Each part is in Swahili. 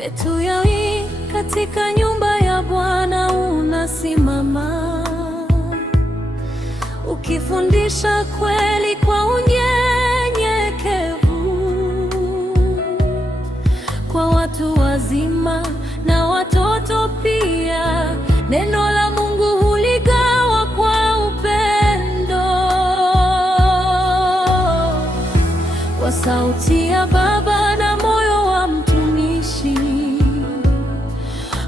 Bethueli, katika nyumba ya Bwana unasimama, ukifundisha kweli kwa unyenyekevu, kwa watu wazima na watoto pia. Neno la Mungu huligawa kwa upendo, kwa sauti ya Baba na moyo wa mtumishi.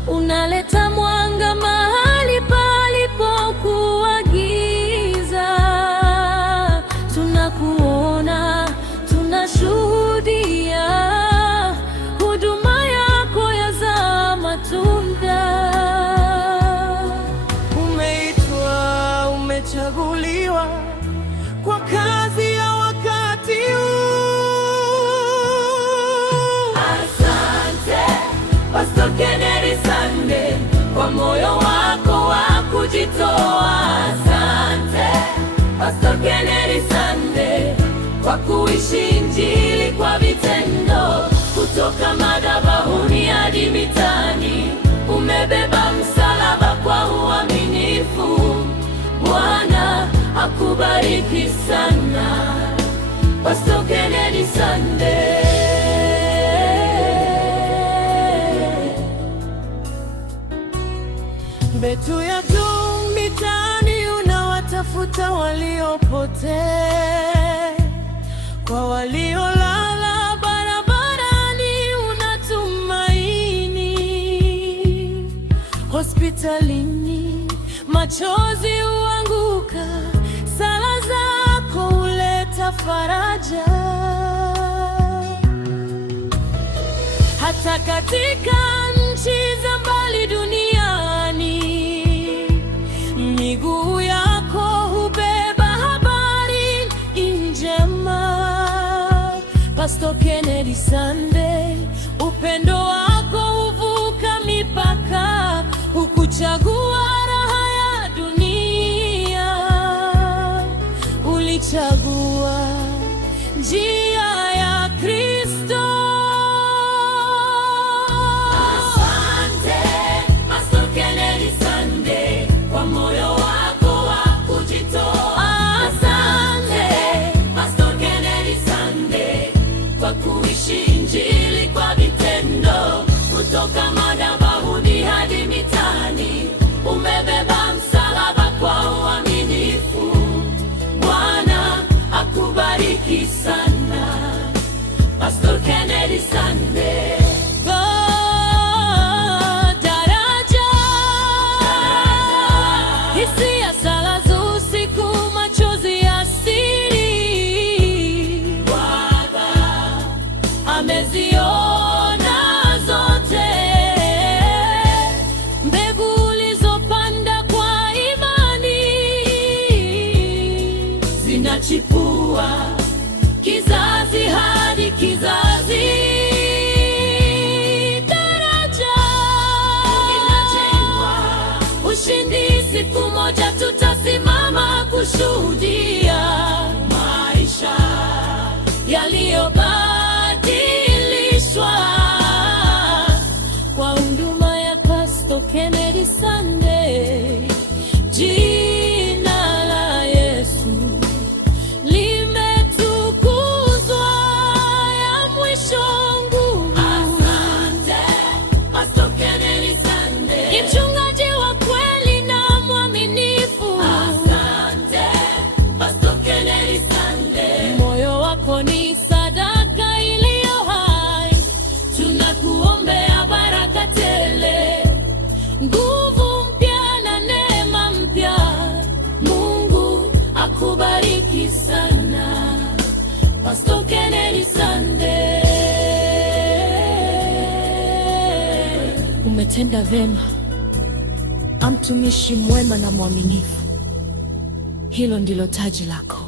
Unaleta mwanga mahali palipokuwa giza. Tunakuona, tunashuhudia huduma yako yazaa matunda. Umeitwa, umechaguliwa kwa kazi ya wakati huu. Asante Pastor Kennedy Sunday kwa moyo wako wa kujitoa. Asante Pastor Kennedy Sunday kwa kuishi Injili kwa vitendo. Kutoka madhabahuni hadi mitaani, umebeba msalaba kwa uaminifu. Bwana akubariki sana Pastor Kennedy Sunday. Bethueli tu mitaani, unawatafuta waliopotea, kwa waliolala barabarani unatumaini. Hospitalini machozi huanguka, sala zako huleta faraja. Hata katika nchi za mbali duniani, miguu yako hubeba habari njema. Pastor Kennedy Sunday, upendo wako huvuka mipaka. Hukuchagua raha ya dunia, ulichagua njia ya Kristo. Asante Pastor Kennedy Sunday kwa moyo wako wa kujitoa. Asante Pastor Kennedy Sunday kwa kuishi Injili kwa vitendo. Kutoka madhabahuni hadi mitaani, umebeba msalaba kwa uaminifu. Bwana akubariki sana Pastor Kennedy Sunday. Daraja, hisia, sala za usiku, machozi ya siri. Baba ameziona zote, mbegu ulizopanda kwa imani zinachipua kizazi hadi kizazi. Daraja linajengwa, ushindi siku moja tutasimama kushuhudia maisha yaliyobadilishwa kwa huduma ya Pastor Kennedy Sunday. Jina la Yesu limetukuzwa, ya mwisho nguvu. Asante Pastor Kennedy Sunday, ni mchungaji wa kweli na mwaminifu. Asante Pastor Kennedy Sunday, moyo wako ni sadaka iliyo hai. Tunakuombea baraka tele, nguvu mpya na neema mpya. Mungu akubariki sana Pastor Kennedy Sunday. Umetenda vema, mtumishi mwema na mwaminifu. Hilo ndilo taji lako.